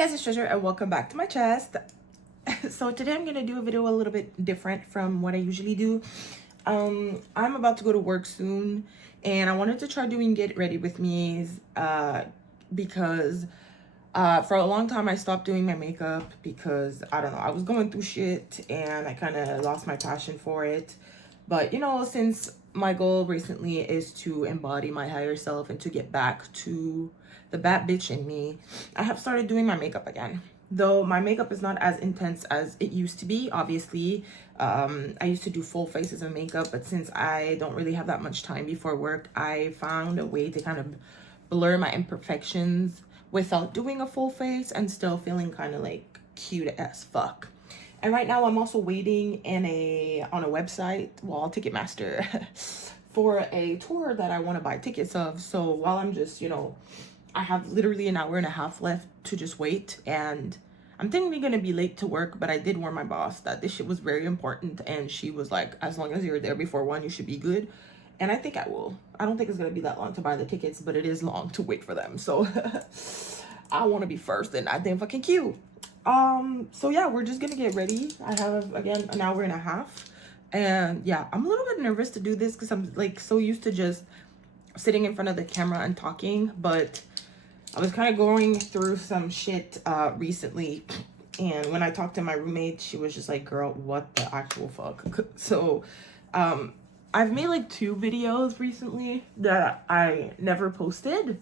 guys, it's Treasure and welcome back to my chest. So today I'm gonna do a video a little bit different from what I usually do. I'm about to go to work soon and I wanted to try doing get ready with me because for a long time I stopped doing my makeup because I don't know, I was going through shit and I kind of lost my passion for it. But you know, since my goal recently is to embody my higher self and to get back to the bad bitch in me, I have started doing my makeup again. Though my makeup is not as intense as it used to be, obviously. I used to do full faces of makeup, but since I don't really have that much time before work, I found a way to kind of blur my imperfections without doing a full face and still feeling kind of like cute as fuck. And right now I'm also waiting on a website, well, Ticketmaster, for a tour that I want to buy tickets of. So while I'm just, I have literally an hour and a half left to just wait, and I'm technically gonna be late to work, but I did warn my boss that this shit was very important, and she was like, as long as you're there before 1, you should be good. And I think I will. I don't think it's gonna be that long to buy the tickets, but it is long to wait for them. So I want to be first, and I think fucking cute. So yeah, we're just gonna get ready. I have again an hour and a half, and yeah, I'm a little bit nervous to do this because I'm like so used to just sitting in front of the camera and talking. But I was kind of going through some shit recently, and when I talked to my roommate, she was just like, girl, what the actual fuck? So I've made like 2 videos recently that I never posted.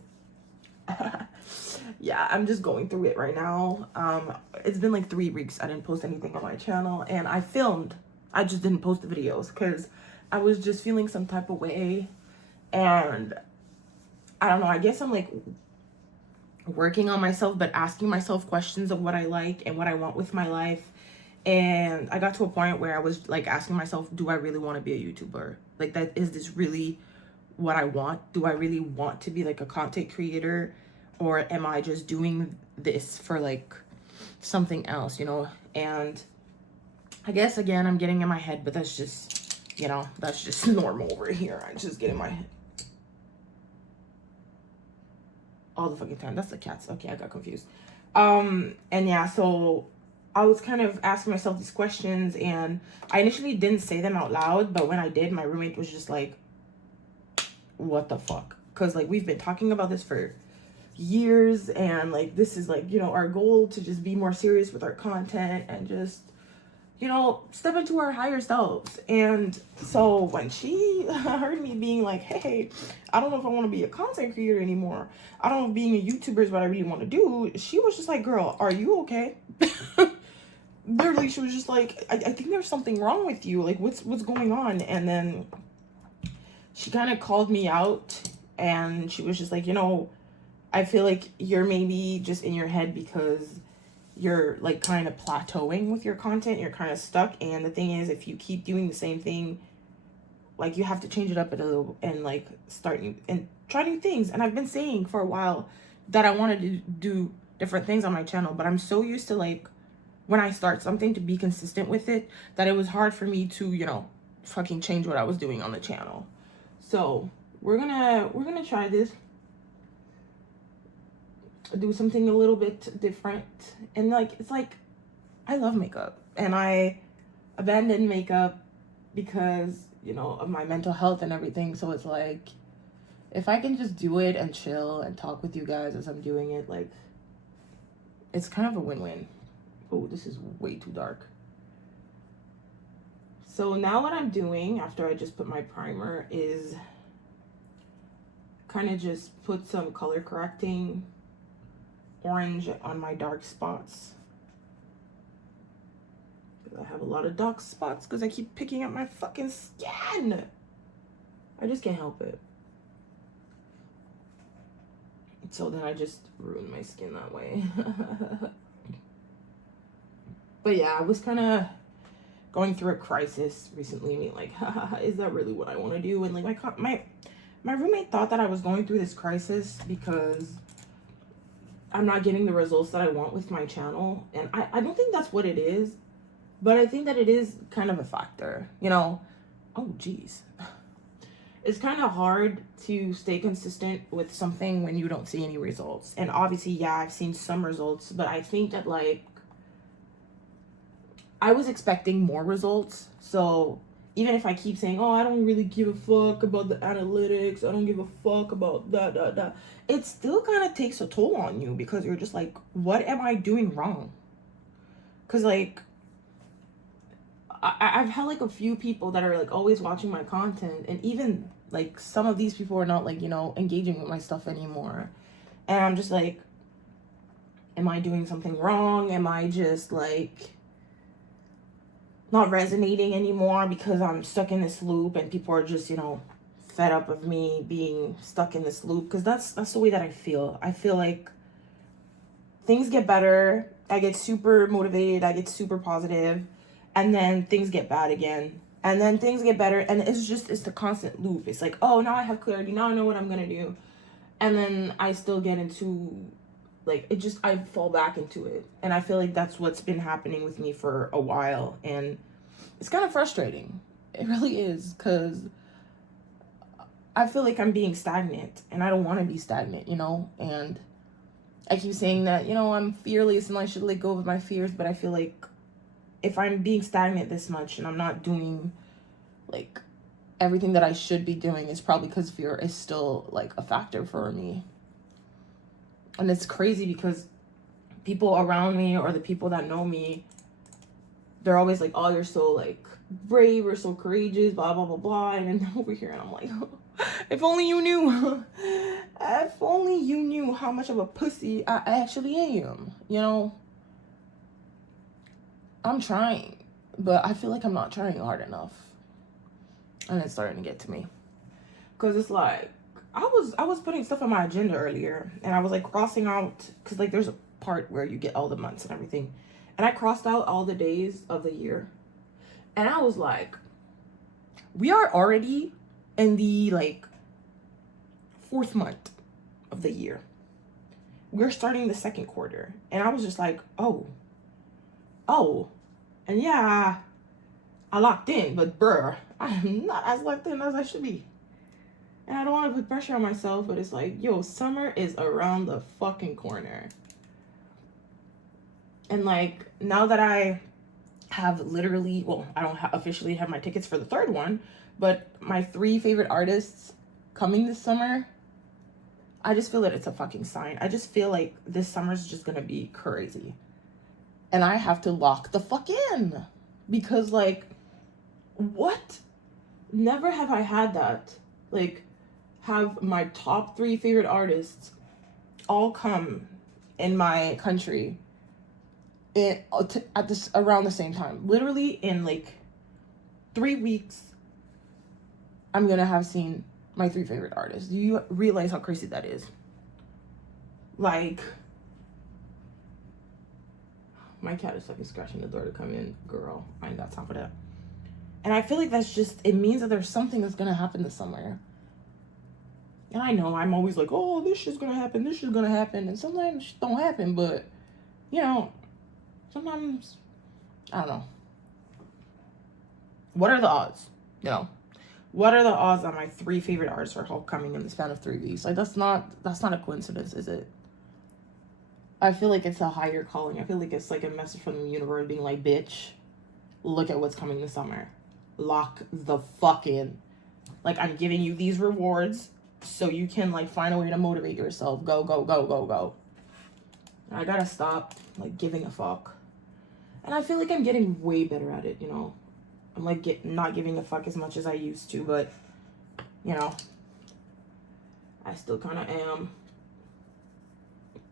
Yeah, I'm just going through it right now. It's been like 3 weeks I didn't post anything on my channel, and I just didn't post the videos because I was just feeling some type of way. And I don't know, I guess I'm like working on myself, but asking myself questions of what I like and what I want with my life. And I got to a point where I was like asking myself, do I really want to be a YouTuber? Like, that, is this really what I want? Do I really want to be like a content creator, or am I just doing this for like something else, And I guess again, I'm getting in my head, but that's just, that's just normal over here. I just get in my head all the fucking time. That's the cats. Okay, I got confused. And yeah, so I was kind of asking myself these questions, and I initially didn't say them out loud, but when I did, my roommate was just like, what the fuck? Because like we've been talking about this for years, and like this is like, our goal to just be more serious with our content and just, step into our higher selves. And so when she heard me being like, hey, I don't know if I want to be a content creator anymore, I don't know if being a YouTuber is what I really want to do, she was just like, girl, are you okay? Literally, she was just like, I think there's something wrong with you. Like, what's going on? And then she kind of called me out, and she was just like, I feel like you're maybe just in your head because you're like kind of plateauing with your content. You're kind of stuck. And the thing is, if you keep doing the same thing, like, you have to change it up a little and like start and try new things. And I've been saying for a while that I wanted to do different things on my channel, but I'm so used to like when I start something to be consistent with it that it was hard for me to, fucking change what I was doing on the channel. So we're gonna try this, do something a little bit different. And like, it's like, I love makeup, and I abandoned makeup because, of my mental health and everything. So it's like, if I can just do it and chill and talk with you guys as I'm doing it, like, it's kind of a win-win. Oh, this is way too dark. So now what I'm doing after I just put my primer is kind of just put some color correcting orange on my dark spots. I have a lot of dark spots because I keep picking up my fucking skin. I just can't help it. So then I just ruin my skin that way. But yeah, I was kind of going through a crisis recently. I mean, like, is that really what I want to do? And like my roommate thought that I was going through this crisis because I'm not getting the results that I want with my channel. And I don't think that's what it is, but I think that it is kind of a factor, Oh, geez. it's kind of hard to stay consistent with something when you don't see any results. And obviously, yeah, I've seen some results, but I think that like I was expecting more results. So even if I keep saying, oh, I don't really give a fuck about the analytics, I don't give a fuck about that, it still kind of takes a toll on you, because you're just like, what am I doing wrong? Because like I've had like a few people that are like always watching my content, and even like some of these people are not like, you know, engaging with my stuff anymore. And I'm just like, am I doing something wrong? Am I just like not resonating anymore because I'm stuck in this loop and people are just, you know, fed up of me being stuck in this loop? Because that's the way that I feel. I feel like things get better, I get super motivated, I get super positive, and then things get bad again, and then things get better, and it's the constant loop. It's like, oh, now I have clarity, now I know what I'm gonna do, and then I still get into like, it just, I fall back into it. And I feel like that's what's been happening with me for a while, and it's kind of frustrating. It really is, because I feel like I'm being stagnant, and I don't want to be stagnant, you know. And I keep saying that, you know, I'm fearless and I should let go of my fears, but I feel like if I'm being stagnant this much and I'm not doing like everything that I should be doing, it's probably because fear is still like a factor for me. And it's crazy because people around me, or the people that know me, they're always like, oh, you're so like brave or so courageous, blah, blah, blah, blah. And then over here, and I'm like, if only you knew. If only you knew how much of a pussy I actually am, you know? I'm trying, but I feel like I'm not trying hard enough. And it's starting to get to me. Because it's like, I was putting stuff on my agenda earlier, and I was like crossing out, because like there's a part where you get all the months and everything, and I crossed out all the days of the year, and I was like, we are already in the like 4th month of the year. We're starting the 2nd quarter, and I was just like, oh, and yeah, I locked in, but bruh, I'm not as locked in as I should be. And I don't want to put pressure on myself, but it's like, yo, summer is around the fucking corner. And like, now that I have literally, well, I don't officially have my tickets for the 3rd one, but my 3 favorite artists coming this summer, I just feel that it's a fucking sign. I just feel like this summer's just gonna be crazy. And I have to lock the fuck in. Because like, what? Never have I had that. Like, have my top 3 favorite artists all come in my country at this around the same time. Literally in like 3 weeks, I'm gonna have seen my 3 favorite artists. Do you realize how crazy that is? Like, my cat is fucking scratching the door to come in. Girl, I ain't got time for that. And I feel like that's just, it means that there's something that's gonna happen this summer. And I know I'm always like, oh, this shit's gonna happen, this shit's gonna happen. And sometimes shit don't happen, but, you know, sometimes, I don't know. What are the odds? You know, what are the odds that my 3 favorite artists are all coming in the span of 3 weeks? Like, that's not a coincidence, is it? I feel like it's a higher calling. I feel like it's like a message from the universe being like, bitch, look at what's coming this summer. Lock the fuck in. Like, I'm giving you these rewards so you can like find a way to motivate yourself. Go, go, go, go, go. I gotta stop like giving a fuck. And I feel like I'm getting way better at it, you know. I'm like not giving a fuck as much as I used to, but you know, I still kind of am.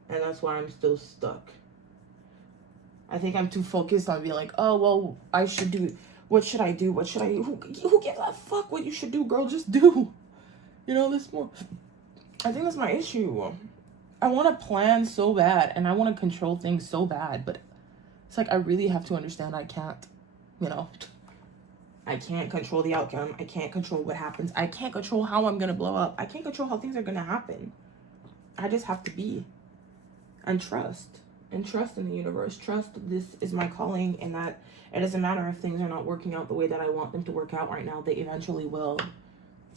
And that's why I'm still stuck. I think I'm too focused on being like, oh, well, I should do, what should I do? What should I do? Who gives a fuck what you should do, girl? Just do. You know, this more. I think that's my issue. I want to plan so bad, and I want to control things so bad, but it's like, I really have to understand I can't, you know. I can't control the outcome. I can't control what happens. I can't control how I'm going to blow up. I can't control how things are going to happen. I just have to be. And trust in the universe. Trust this is my calling, and that it doesn't matter if things are not working out the way that I want them to work out right now. They eventually will.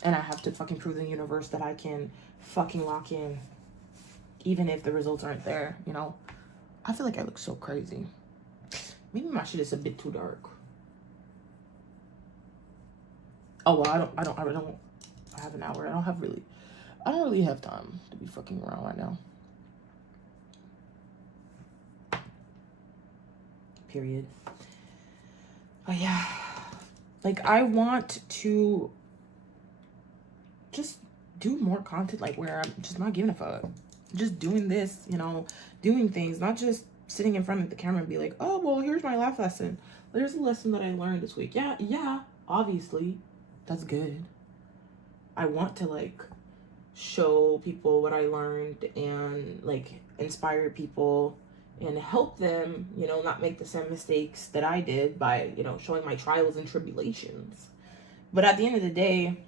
And I have to fucking prove to the universe that I can fucking lock in, even if the results aren't there, you know? I feel like I look so crazy. Maybe my shit is a bit too dark. Oh, well, I have an hour. I don't really have time to be fucking around right now. Period. But yeah, like, I want to just do more content, like, where I'm just not giving a fuck. Just doing this, you know, doing things, not just sitting in front of the camera and be like, oh, well, here's my life lesson. There's a lesson that I learned this week. Yeah, obviously, that's good. I want to, like, show people what I learned and, like, inspire people and help them, you know, not make the same mistakes that I did by, you know, showing my trials and tribulations. But at the end of the day,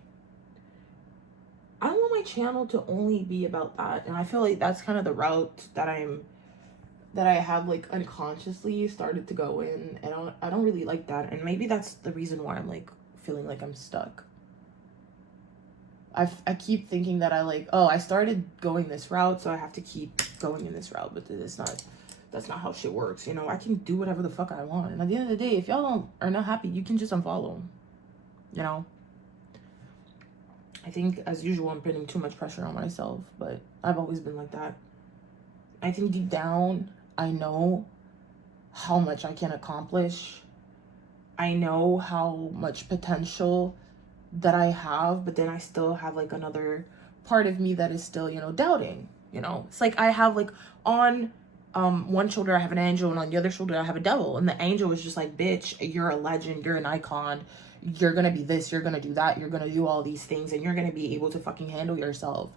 I want my channel to only be about that. And I feel like that's kind of the route that I have, like, unconsciously started to go in. And I don't really like that. And maybe that's the reason why I'm, like, feeling like I'm stuck. I keep thinking that I started going this route, so I have to keep going in this route. But that's not how shit works. You know, I can do whatever the fuck I want. And at the end of the day, if y'all are not happy, you can just unfollow. You know? I think, as usual, I'm putting too much pressure on myself, but I've always been like that. I think deep down, I know how much I can accomplish. I know how much potential that I have, but then I still have, like, another part of me that is still, you know, doubting, you know? It's like I have, like, on one shoulder I have an angel, and on the other shoulder I have a devil, and the angel is just like, bitch, you're a legend, you're an icon, you're gonna be this, you're gonna do that, you're gonna do all these things, and you're gonna be able to fucking handle yourself.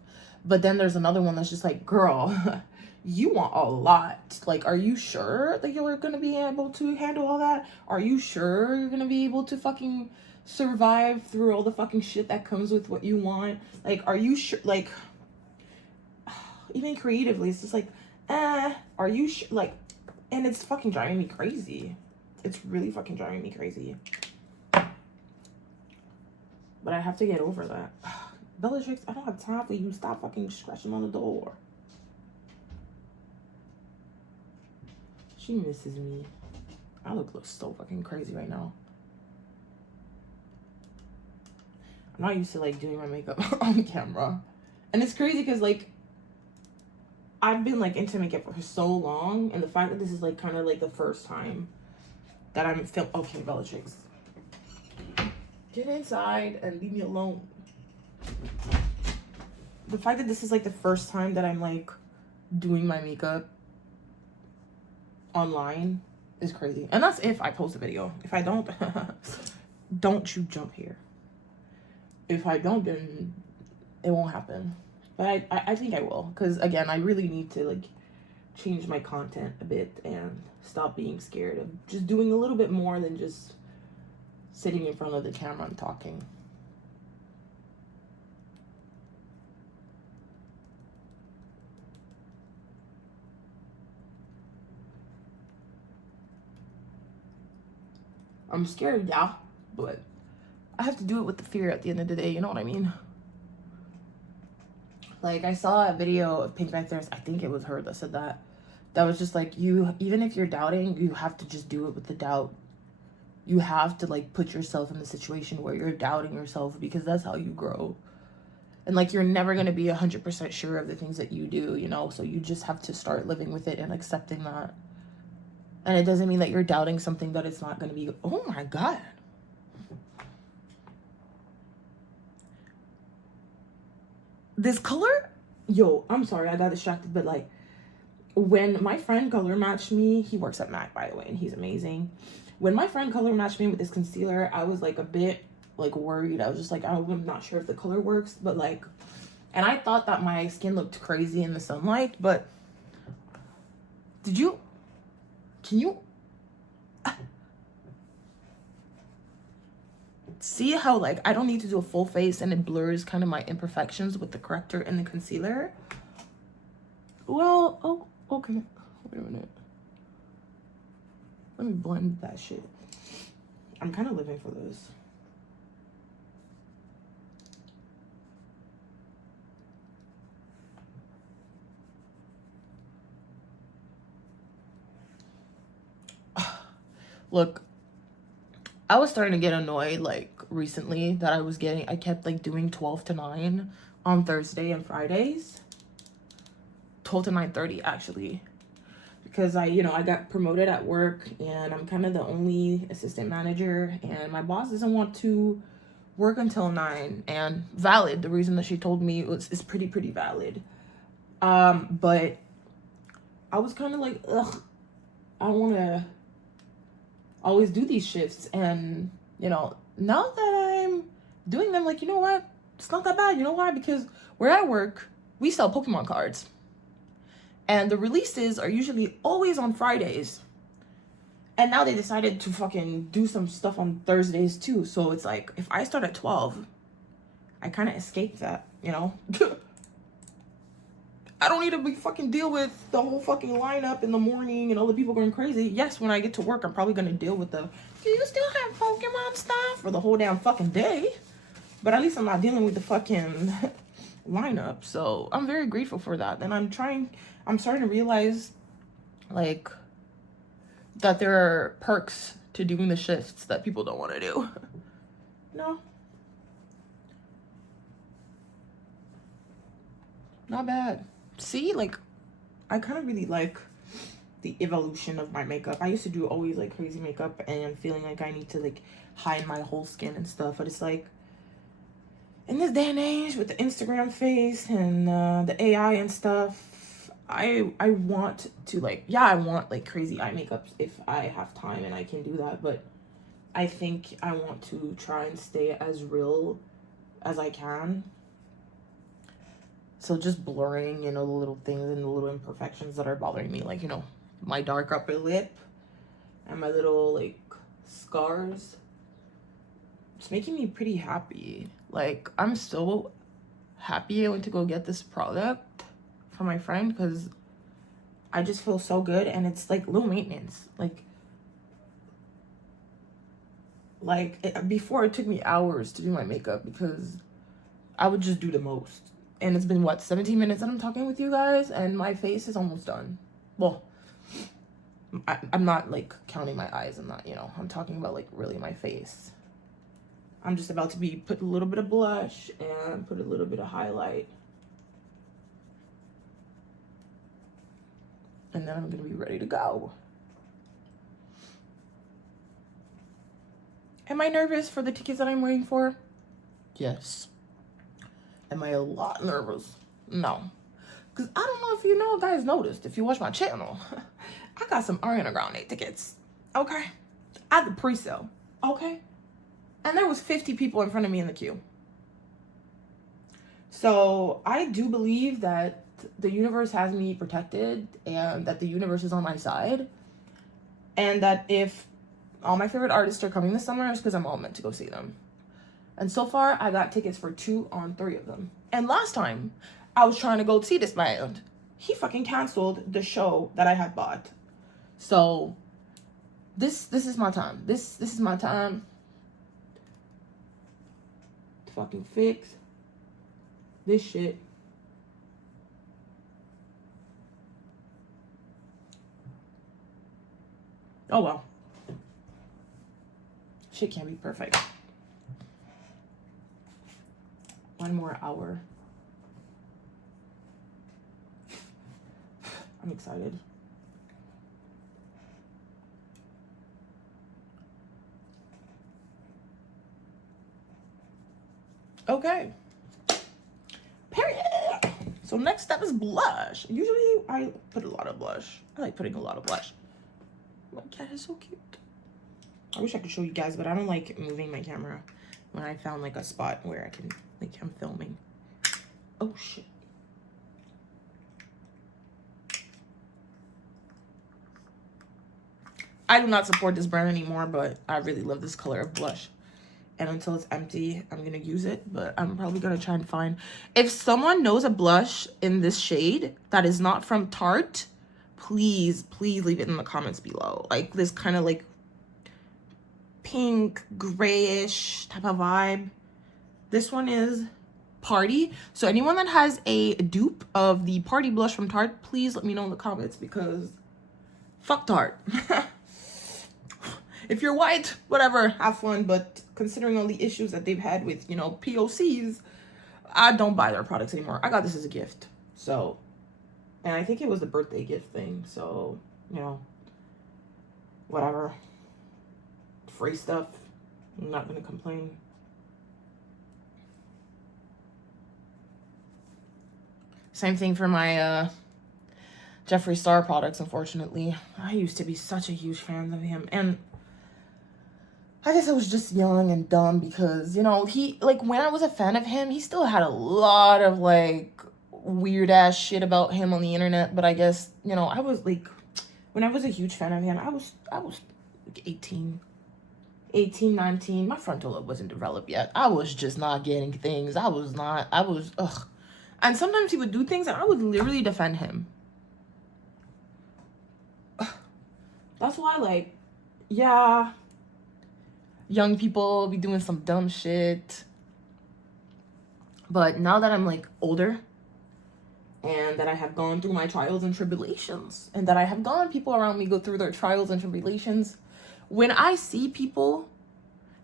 But then there's another one that's just like, girl, you want a lot. Like, are you sure that you're gonna be able to handle all that? Are you sure you're gonna be able to fucking survive through all the fucking shit that comes with what you want? Like, are you sure? Like, even creatively, it's just like, are you sure? Like, and it's fucking driving me crazy. It's really fucking driving me crazy. But I have to get over that. Bellatrix, I don't have time for you. Stop fucking scratching on the door. She misses me. I look so fucking crazy right now. I'm not used to, like, doing my makeup on camera. And it's crazy because, like, I've been, like, into makeup for so long. And the fact that this is, like, kind of, like, the first time that I'm okay, Bellatrix. Get inside and leave me alone. The fact that this is, like, the first time that I'm, like, doing my makeup online is crazy. And that's if I post a video. If I don't, don't you jump here. If I don't, then it won't happen. But I think I will. Because, again, I really need to, like, change my content a bit and stop being scared of just doing a little bit more than just sitting in front of the camera and talking. I'm scared, yeah, but I have to do it with the fear at the end of the day, you know what I mean? Like, I saw a video of Pink Panther's, I think it was her that said that was just like, even if you're doubting, you have to just do it with the doubt. You have to, like, put yourself in the situation where you're doubting yourself, because that's how you grow. And, like, you're never going to be 100% sure of the things that you do, you know? So you just have to start living with it and accepting that. And it doesn't mean that you're doubting something that it's not going to be. Oh, my God. This color? Yo, I'm sorry. I got distracted. But, like, when my friend color matched me, he works at MAC, by the way, and he's amazing. When my friend color matched me with this concealer, I was, like, a bit, like, worried. I was just like, I'm not sure if the color works. But, like, and I thought that my skin looked crazy in the sunlight. But can you see how, like, I don't need to do a full face and it blurs kind of my imperfections with the corrector and the concealer? Well, oh, okay. Wait a minute. Let me blend that shit. I'm kind of living for this. Look, I was starting to get annoyed like recently that I kept like doing 12 to 9 on Thursday and Fridays. 12 to 9:30 actually. Because I got promoted at work and I'm kind of the only assistant manager and my boss doesn't want to work until 9, and valid. The reason that she told me is pretty valid. But I was kind of like, ugh, I want to always do these shifts, and now that I'm doing them, like, you know what, it's not that bad. You know why? Because where I work, we sell Pokemon cards, and the releases are usually always on Fridays, and now they decided to fucking do some stuff on Thursdays too. So it's like, if I start at 12, I kind of escape that, I don't need to be fucking deal with the whole fucking lineup in the morning and all the people going crazy. Yes, when I get to work, I'm probably going to deal with do you still have Pokemon stuff for the whole damn fucking day? But at least I'm not dealing with the fucking lineup. So I'm very grateful for that. And I'm starting to realize, like, that there are perks to doing the shifts that people don't want to do. No. Not bad. See, like, I kind of really like the evolution of my makeup. I used to do always like crazy makeup and feeling like I need to like hide my whole skin and stuff. But it's like, in this day and age with the Instagram face and the AI and stuff, I want to like, yeah, I want like crazy eye makeup if I have time and I can do that. But I think I want to try and stay as real as I can. So just blurring, the little things and the little imperfections that are bothering me. Like, my dark upper lip and my little, like, scars. It's making me pretty happy. Like, I'm so happy I went to go get this product for my friend because I just feel so good. And it's, like, low maintenance. Before it took me hours to do my makeup because I would just do the most. And it's been, 17 minutes that I'm talking with you guys, and my face is almost done. Well, I'm not, like, counting my eyes. I'm not, I'm talking about, like, really my face. I'm just about to put a little bit of blush and put a little bit of highlight. And then I'm going to be ready to go. Am I nervous for the tickets that I'm waiting for? Yes. Am I a lot nervous? No. Because I don't know if you guys noticed, if you watch my channel, I got some Ariana Grande tickets, okay? At the pre-sale, okay? And there was 50 people in front of me in the queue. So I do believe that the universe has me protected and that the universe is on my side. And that if all my favorite artists are coming this summer, it's because I'm all meant to go see them. And so far, I got tickets for 2 on 3 of them. And last time, I was trying to go see this band. He fucking canceled the show that I had bought. So, this is my time. This is my time to fucking fix this shit. Oh well. Shit can't be perfect. 1 more hour. I'm excited. Okay. Period. So next step is blush. Usually I put a lot of blush. I like putting a lot of blush. My cat is so cute. I wish I could show you guys, but I don't like moving my camera when I found like a spot where I can, like, I'm filming. Oh shit. I do not support this brand anymore, but I really love this color of blush. And until it's empty, I'm gonna use it, but I'm probably gonna try and find, if someone knows a blush in this shade that is not from Tarte, please leave it in the comments below. Like this kind of like pink grayish type of vibe. This one is Party. So anyone that has a dupe of the Party blush from Tarte, please let me know in the comments because fuck Tarte. If you're white, whatever, have fun. But considering all the issues that they've had with, you know, POCs, I don't buy their products anymore. I got this as a gift. So, and I think it was the birthday gift thing. So, you know, whatever. Free stuff. I'm not going to complain. Same thing for my Jeffree Star products, unfortunately. I used to be such a huge fan of him. And I guess I was just young and dumb because, you know, he, like, when I was a fan of him, he still had a lot of, like, weird-ass shit about him on the internet. But I guess, you know, I was, like, when I was a huge fan of him, I was like 18, 19. My frontal lobe wasn't developed yet. I was just not getting things. Ugh. And sometimes he would do things and I would literally defend him. That's why, like, yeah, young people be doing some dumb shit. But now that I'm, like, older and that I have gone through my trials and tribulations and that I have gone people around me go through their trials and tribulations, when I see people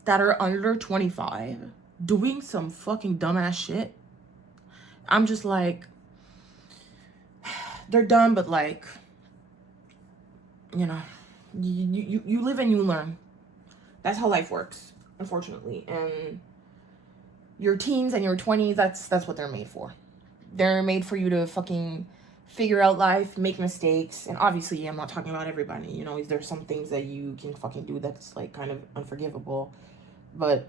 that are under 25 doing some fucking dumbass shit, I'm just like, they're dumb, but, like, you know, you live and you learn. That's how life works, unfortunately. And your teens and your 20s, that's what they're made for. They're made for you to fucking figure out life, make mistakes. And obviously, I'm not talking about everybody. You know, there's some things that you can fucking do that's, like, kind of unforgivable. But,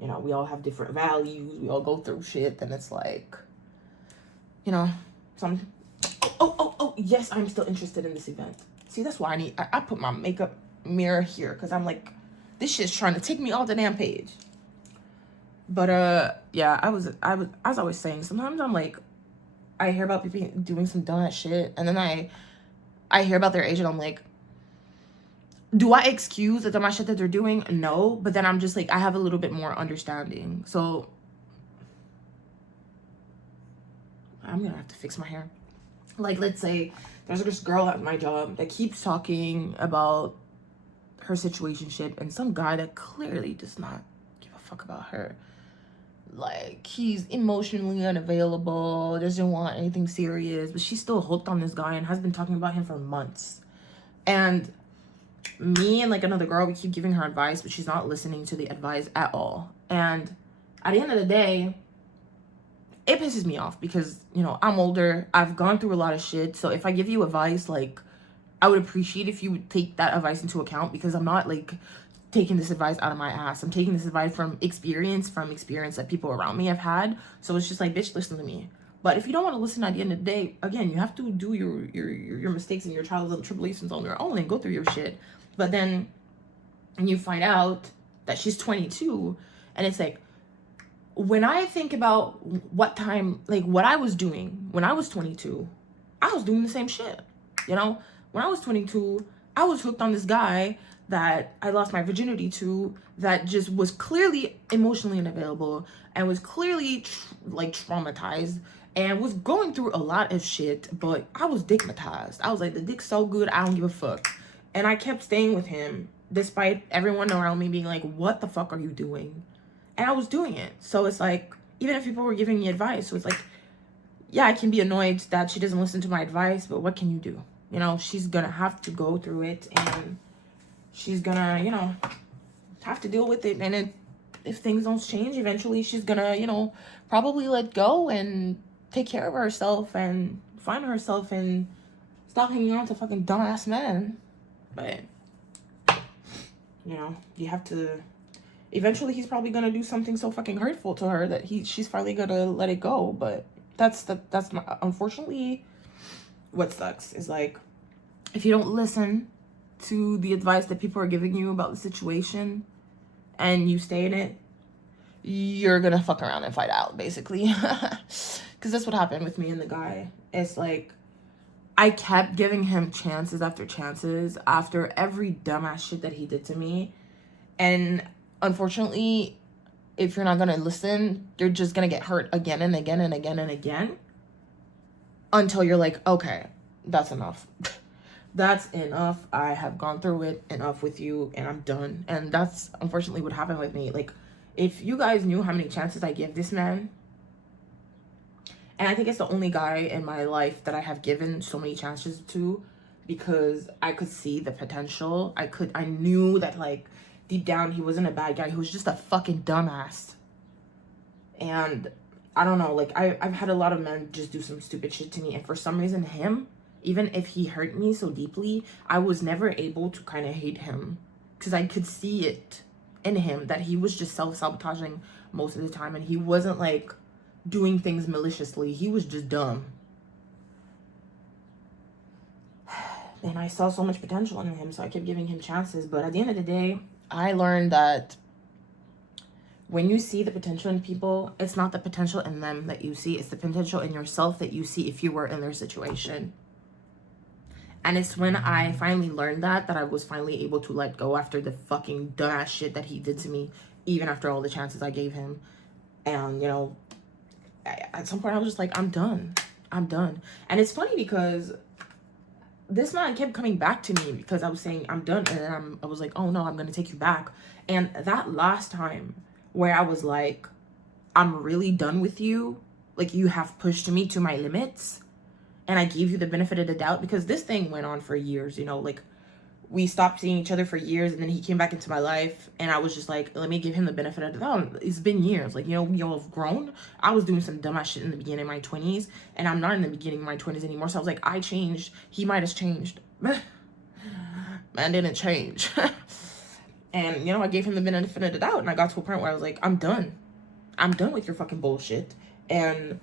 you know, we all have different values. We all go through shit. And it's like, you know, some... Oh, yes, I'm still interested in this event. See, that's why I put my makeup mirror here. Because I'm like, this shit's trying to take me off the damn page. But, yeah, as I was saying, sometimes I'm like, I hear about people doing some dumb shit. And then I hear about their age and I'm like, do I excuse the dumb shit that they're doing? No. But then I'm just like, I have a little bit more understanding. So I'm going to have to fix my hair. Like, let's say there's this girl at my job that keeps talking about her situationship and some guy that clearly does not give a fuck about her. Like, he's emotionally unavailable, doesn't want anything serious, but she's still hooked on this guy and has been talking about him for months. And me and, like, another girl, we keep giving her advice, but she's not listening to the advice at all. And at the end of the day, it pisses me off because, you know, I'm older. I've gone through a lot of shit. So if I give you advice, like, I would appreciate if you would take that advice into account because I'm not, like, taking this advice out of my ass. I'm taking this advice from experience that people around me have had. So it's just like, bitch, listen to me. But if you don't want to listen at the end of the day, again, you have to do your mistakes and your trials and tribulations on your own and go through your shit. But then you find out that she's 22 and it's like, when I think about what I was doing when I was 22, I was doing the same shit. You know, when I was 22, I was hooked on this guy that I lost my virginity to, that just was clearly emotionally unavailable and was clearly traumatized and was going through a lot of shit, but I was dickmatized. I was like, the dick's so good, I don't give a fuck. And I kept staying with him despite everyone around me being like, what the fuck are you doing? And I was doing it. So it's like, even if people were giving me advice, so it's like, yeah, I can be annoyed that she doesn't listen to my advice, but what can you do? You know, she's gonna have to go through it and she's gonna, you know, have to deal with it. And if things don't change, eventually she's gonna, you know, probably let go and take care of herself and find herself and stop hanging on to fucking dumbass men. But, you know, you have to... Eventually, he's probably gonna do something so fucking hurtful to her that she's finally gonna let it go. But that's unfortunately what sucks is like, if you don't listen to the advice that people are giving you about the situation and you stay in it, you're gonna fuck around and fight out, basically. Because that's what happened with me and the guy. It's like, I kept giving him chances after every dumbass shit that he did to me, and unfortunately, if you're not gonna listen, you're just gonna get hurt again and again and again and again until you're like, okay, that's enough. That's enough. I have gone through it enough with you, and I'm done. And that's unfortunately what happened with me. Like, if you guys knew how many chances I give this man, and I think it's the only guy in my life that I have given so many chances to, because I could see the potential. I knew that, like, deep down he wasn't a bad guy. He was just a fucking dumbass. And I don't know, like, I've had a lot of men just do some stupid shit to me, and for some reason him, even if he hurt me so deeply, I was never able to kind of hate him, because I could see it in him that he was just self-sabotaging most of the time, and he wasn't like doing things maliciously. He was just dumb. And I saw so much potential in him, so I kept giving him chances. But at the end of the day, I learned that when you see the potential in people, it's not the potential in them that you see. It's the potential in yourself that you see if you were in their situation. And it's when I finally learned that I was finally able to let go after the fucking dumbass shit that he did to me, even after all the chances I gave him. And, you know, at some point I was just like, I'm done. I'm done. And it's funny because this man kept coming back to me because I was saying I'm done. And then I was like, oh no, I'm going to take you back. And that last time where I was like, I'm really done with you. Like, you have pushed me to my limits. And I gave you the benefit of the doubt, because this thing went on for years, you know, like, we stopped seeing each other for years, and then he came back into my life, and I was just like, let me give him the benefit of the doubt. It's been years. Like, you know, we all have grown. I was doing some dumbass shit in the beginning of my 20s, and I'm not in the beginning of my 20s anymore. So I was like, I changed. He might have changed. Man didn't change. And, you know, I gave him the benefit of the doubt, and I got to a point where I was like, I'm done. I'm done with your fucking bullshit. And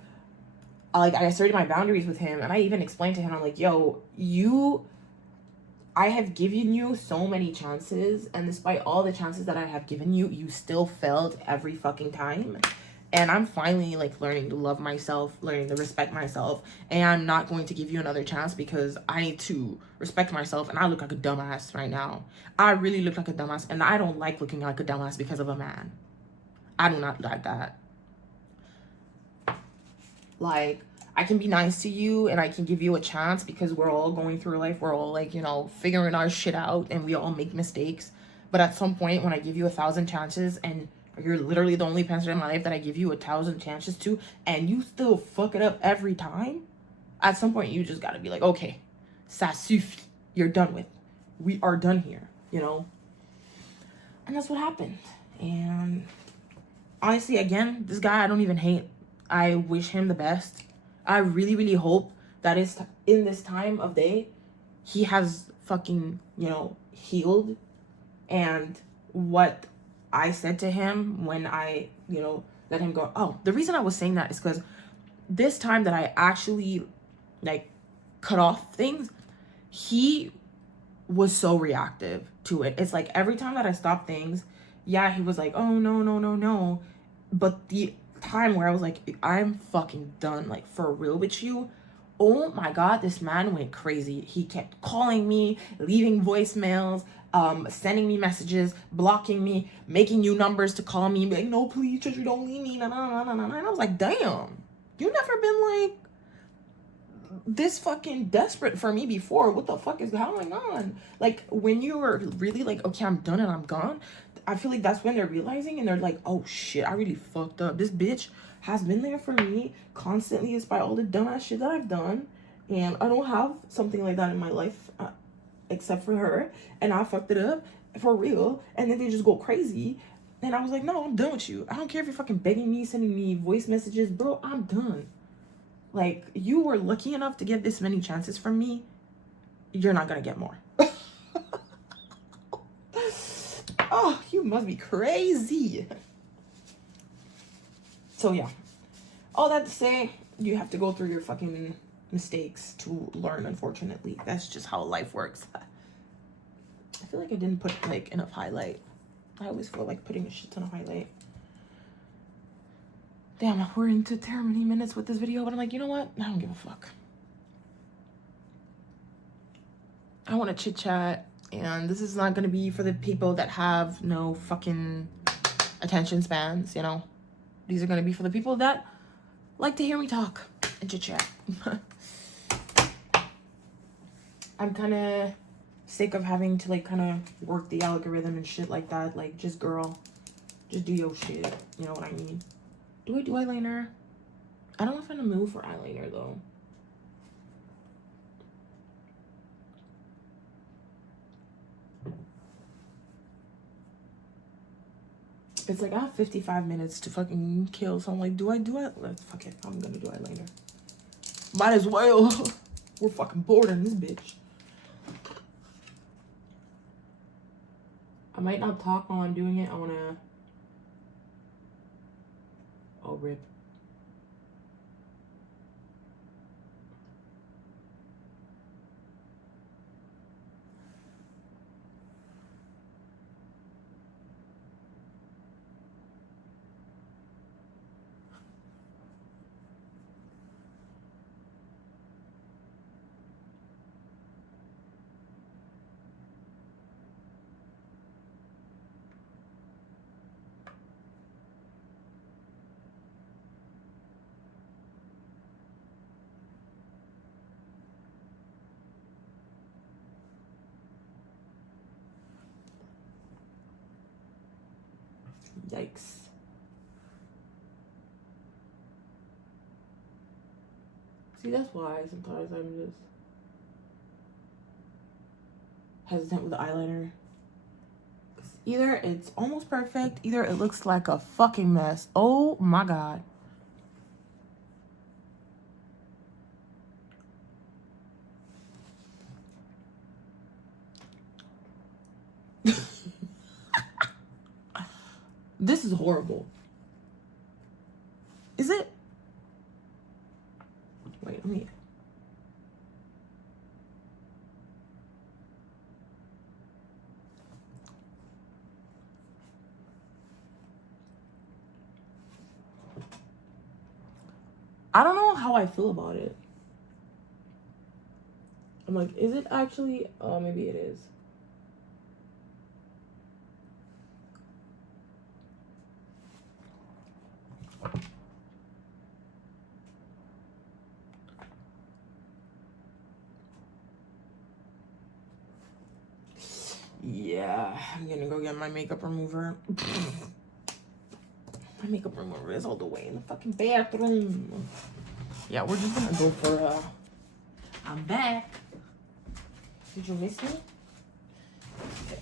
like, I asserted my boundaries with him, and I even explained to him, I'm like, yo, I have given you so many chances, and despite all the chances that I have given you, you still failed every fucking time. And I'm finally, like, learning to love myself, learning to respect myself, and I'm not going to give you another chance because I need to respect myself, and I look like a dumbass right now. I really look like a dumbass, and I don't like looking like a dumbass because of a man. I do not like that. Like, I can be nice to you and I can give you a chance because we're all going through life. We're all, like, you know, figuring our shit out, and we all make mistakes. But at some point, when I give you 1,000 chances and you're literally the only person in my life that I give you 1,000 chances to, and you still fuck it up every time, at some point you just gotta be like, okay, ça suffit. You're done with. We are done here, you know? And that's what happened. And honestly, again, this guy I don't even hate. I wish him the best. I really, really hope that is in this time of day, he has fucking, you know, healed. And what I said to him when I, you know, let him go. Oh, the reason I was saying that is because this time that I actually, like, cut off things, he was so reactive to it. It's like every time that I stopped things, yeah, he was like, oh, no, no, no, no. But the time where I was like, I'm fucking done, like, for real with you, oh my god, this man went crazy. He kept calling me, leaving voicemails, sending me messages, blocking me, making new numbers to call me, like, no, please, Treysur, don't leave me, nah, nah, nah, nah, nah. And I was like, damn, you never been like this fucking desperate for me before. What the fuck is going on? Like, when you were really like, okay, I'm done and I'm gone, I feel like that's when they're realizing, and they're like, oh shit, I really fucked up. This bitch has been there for me constantly despite all the dumbass shit that I've done, and I don't have something like that in my life except for her, and I fucked it up for real. And then they just go crazy, and I was like, no, I'm done with you. I don't care if you're fucking begging me, sending me voice messages, bro, I'm done. Like, you were lucky enough to get this many chances from me. You're not gonna get more. Oh, you must be crazy. So yeah, all that to say, you have to go through your fucking mistakes to learn, unfortunately. That's just how life works. I feel like I didn't put, like, enough highlight. I always feel like putting a shit ton of highlight. Damn, we're into 10 minutes with this video, but I'm like, you know what? I don't give a fuck. I want to chit chat, and this is not going to be for the people that have no fucking attention spans, you know? These are going to be for the people that like to hear me talk and chit chat. I'm kind of sick of having to like kind of work the algorithm and shit like that. Like, just girl, just do your shit. You know what I mean? Do I do eyeliner? I don't know if I'm in the mood for eyeliner though. It's like I have 55 minutes to fucking kill. So I'm like, do I? Let's fuck it. I'm gonna do eyeliner. Might as well. We're fucking bored in this bitch. I might not talk while I'm doing it. I wanna. Oh, rip. Yikes. See, that's why sometimes I'm just hesitant with the eyeliner. Either it's almost perfect, either it looks like a fucking mess. Oh my god. This is horrible. Is it? Wait, let me. I don't know how I feel about it. I'm like, is it actually? Oh, maybe it is. Yeah, I'm gonna go get my makeup remover. My makeup remover is all the way in the fucking bathroom. Yeah, we're just gonna go for I'm back. Did you miss me? Okay.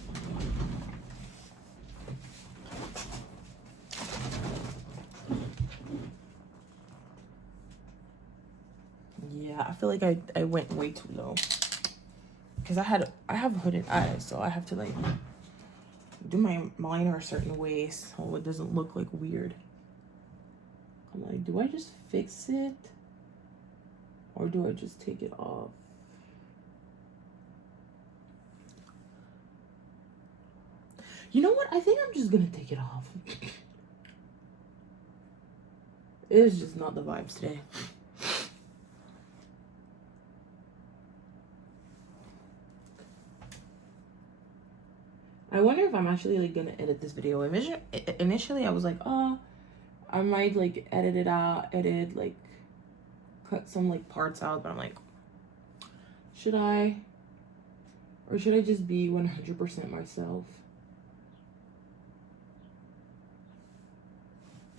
Yeah, I feel like I went way too low. Because I have hooded eyes, so I have to like do my liner a certain way so it doesn't look like weird. I'm like, do I just fix it? Or do I just take it off? You know what? I think I'm just gonna take it off. It's just not the vibes today. I wonder if I'm actually like gonna edit this video. Initially I was like, oh, I might like edit it out, like cut some like parts out, but I'm like, should I? Or should I just be 100% myself?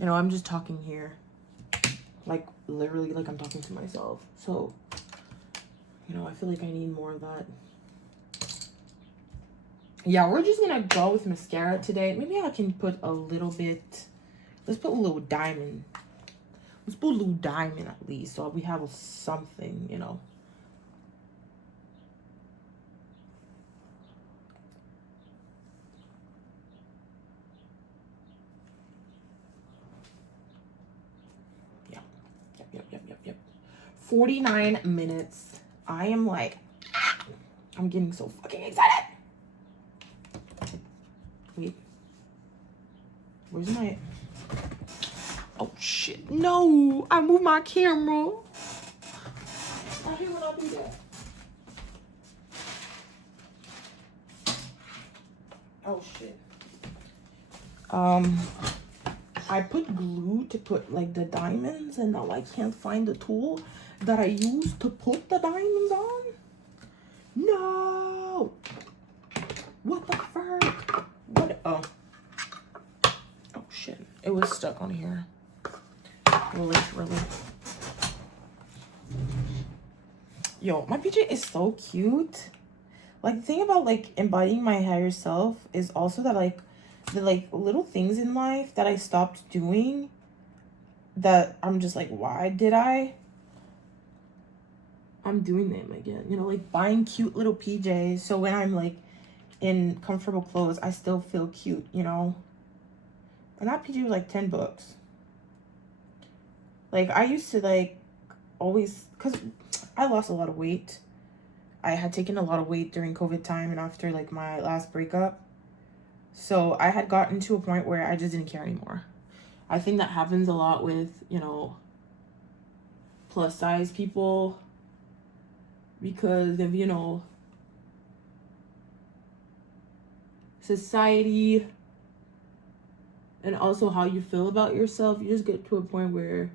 You know, I'm just talking here. Like literally like I'm talking to myself. So, you know, I feel like I need more of that. Yeah, we're just gonna go with mascara today. Maybe I can put a little bit. Let's put a little diamond. Let's put a little diamond at least, so we have something, you know. Yeah. Yep. 49 minutes. I am like, I'm getting so fucking excited. Wait. Where's my... Oh, shit. No. I moved my camera. I hate when I do that. Oh, shit. I put glue to put, like, the diamonds, and now I can't find the tool that I used to put the diamonds on. No. What the fuck? What? Oh. Oh, shit. It was stuck on here. Really. Yo, my PJ is so cute. Like, the thing about, like, embodying my higher self is also that, like, the, like, little things in life that I stopped doing that I'm just like, why did I? I'm doing them again. You know, like, buying cute little PJs. So when I'm, like, in comfortable clothes, I still feel cute, you know? And that PJ was, like, $10. Like, I used to, like, always, because I lost a lot of weight. I had taken a lot of weight during COVID time and after, like, my last breakup. So I had gotten to a point where I just didn't care anymore. I think that happens a lot with, you know, plus size people because of, you know, society and also how you feel about yourself. You just get to a point where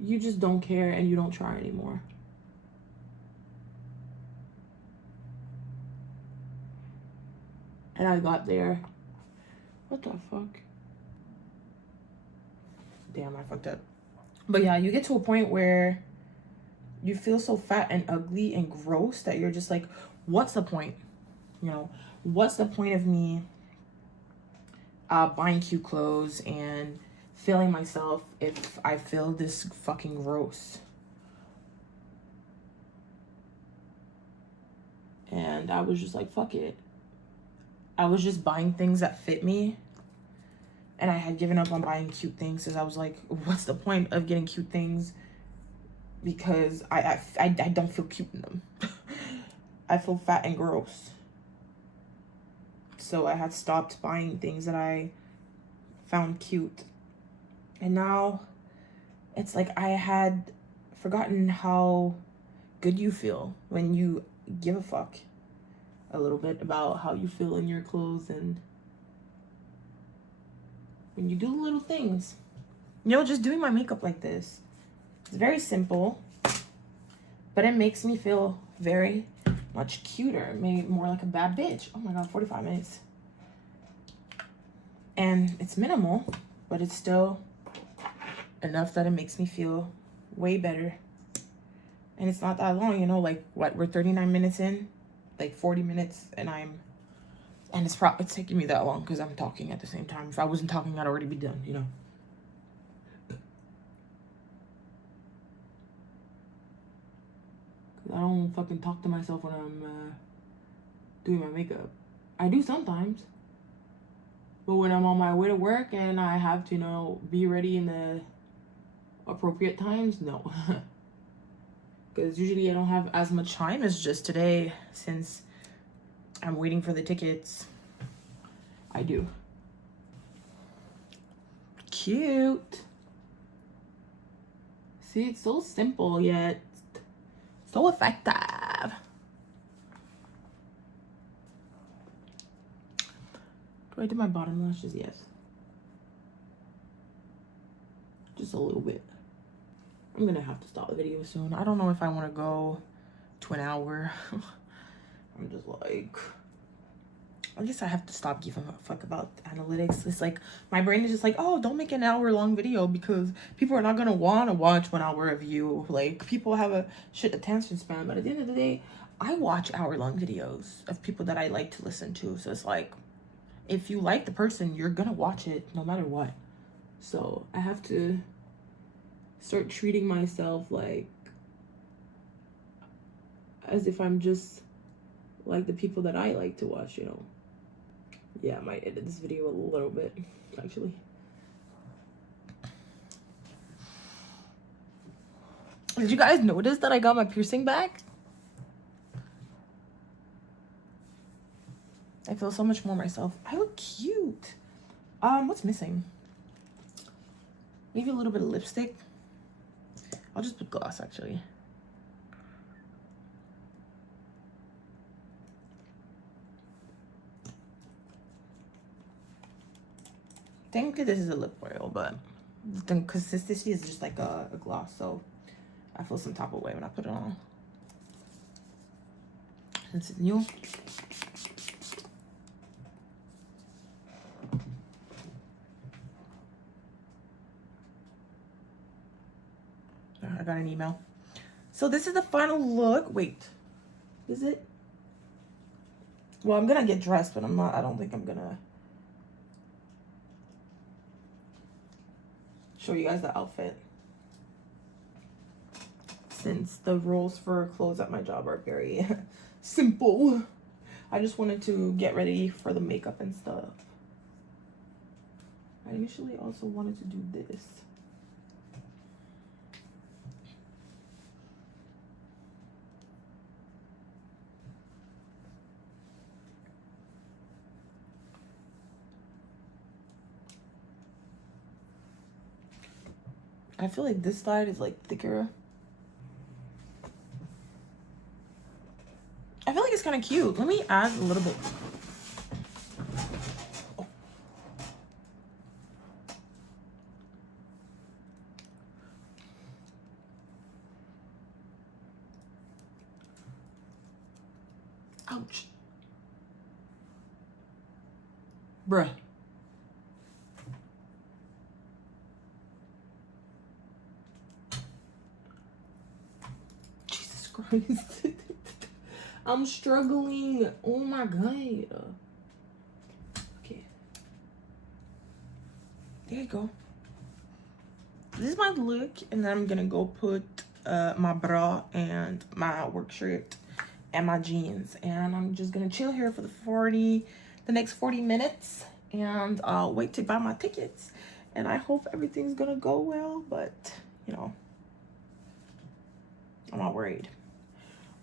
you just don't care and you don't try anymore. And I got there. What the fuck? Damn, I fucked up. But yeah, you get to a point where you feel so fat and ugly and gross that you're just like, what's the point? You know, what's the point of me buying cute clothes and feeling myself if I feel this fucking gross? And I was just like, fuck it. I was just buying things that fit me. And I had given up on buying cute things because I was like, what's the point of getting cute things? Because I don't feel cute in them. I feel fat and gross. So I had stopped buying things that I found cute. And now it's like I had forgotten how good you feel when you give a fuck a little bit about how you feel in your clothes and when you do little things. You know, just doing my makeup like this. It's very simple, but it makes me feel very much cuter, maybe more like a bad bitch. Oh my God, 45 minutes. And it's minimal, but it's still enough that it makes me feel way better. And it's not that long, you know, like what, we're 39 minutes in, like 40 minutes, and it's taking me that long because I'm talking at the same time. If I wasn't talking, I'd already be done, you know. I don't fucking talk to myself when I'm doing my makeup. I do sometimes. But when I'm on my way to work and I have to, you know, be ready in the appropriate times, no. Because usually I don't have as much time as just today since I'm waiting for the tickets. I do. Cute. See, it's so simple yet so effective. Do I do my bottom lashes? Yes. Just a little bit. I'm gonna have to stop the video soon. I don't know if I want to go to an hour. I'm just like, I guess I have to stop giving a fuck about analytics. It's like, my brain is just like, oh, don't make an hour-long video because people are not gonna want to watch 1 hour of you. Like, people have a shit attention span. But at the end of the day, I watch hour-long videos of people that I like to listen to. So it's like, if you like the person, you're gonna watch it no matter what. So I have to start treating myself like as if I'm just like the people that I like to watch, you know. Yeah, I might edit this video a little bit, actually. Did you guys notice that I got my piercing back? I feel so much more myself. I look cute. What's missing? Maybe a little bit of lipstick. I'll just put gloss, actually. I think this is a lip oil, but the consistency is just like a gloss, so I feel some type of way when I put it on. Since it's new. I got an email. So this is the final look. Wait, is it? Well, I'm gonna get dressed, but I don't think I'm gonna show you guys the outfit, since the rules for clothes at my job are very simple. I just wanted to get ready for the makeup and stuff. I initially also wanted to do this. I feel like this side is like thicker. I feel like it's kind of cute. Let me add a little bit. Oh. Ouch. Bruh. Jesus Christ. I'm struggling. Oh my God. Okay. There you go. This is my look, and then I'm gonna go put my bra and my work shirt and my jeans, and I'm just gonna chill here for the next 40 minutes, and I'll wait to buy my tickets, and I hope everything's gonna go well, but you know, I'm not worried.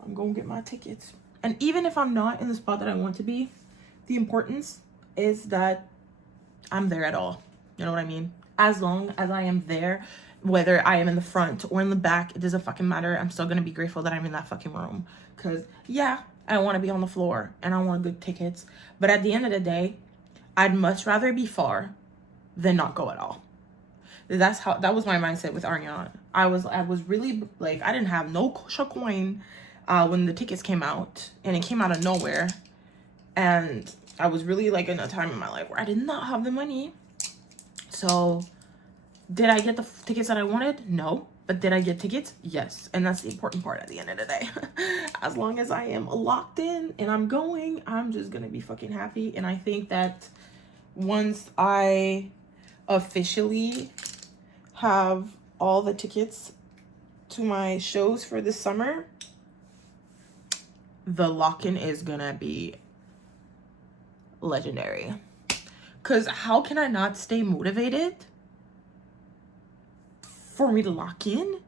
I'm gonna get my tickets. And even if I'm not in the spot that I want to be, the importance is that I'm there at all. You know what I mean? As long as I am there, whether I am in the front or in the back, it doesn't fucking matter. I'm still gonna be grateful that I'm in that fucking room. Cause yeah, I wanna be on the floor and I want good tickets. But at the end of the day, I'd much rather be far than not go at all. That was my mindset with Ariana. I was really like, I didn't have no coin when the tickets came out, and it came out of nowhere, and I was really like in a time in my life where I did not have the money. So did I get the tickets that I wanted? No. But did I get tickets? Yes. And that's the important part at the end of the day. As long as I am locked in and I'm going, I'm just gonna be fucking happy. And I think that once I officially have all the tickets to my shows for this summer, the lock-in is gonna be legendary. Because how can I not stay motivated for me to lock in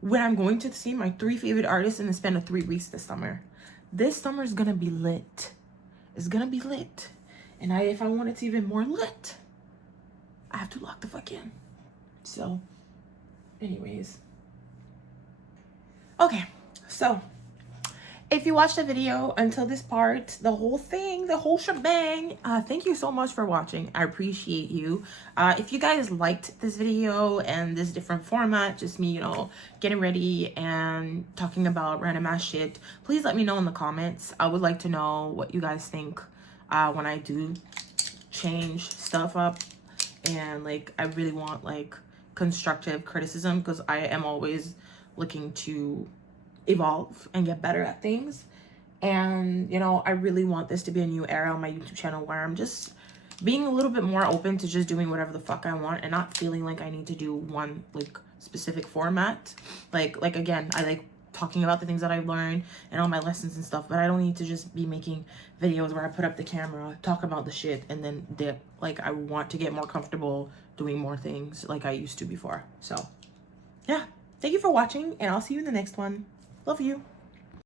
when I'm going to see my 3 favorite artists in the span of 3 weeks this summer? This summer is gonna be lit. It's gonna be lit. And if I want it to even more lit, I have to lock the fuck in. So, anyways. Okay, so if you watched the video until this part, the whole thing, the whole shebang, thank you so much for watching. I appreciate you. If you guys liked this video and this different format, just me, you know, getting ready and talking about random ass shit, please let me know in the comments. I would like to know what you guys think when I do change stuff up. And like, I really want like constructive criticism, because I am always looking to evolve and get better at things. And you know, I really want this to be a new era on my YouTube channel where I'm just being a little bit more open to just doing whatever the fuck I want and not feeling like I need to do one like specific format. Like again, I like talking about the things that I've learned and all my lessons and stuff, but I don't need to just be making videos where I put up the camera, talk about the shit, and then dip. Like, I want to get more comfortable doing more things like I used to before. So yeah, thank you for watching, and I'll see you in the next one. Love you.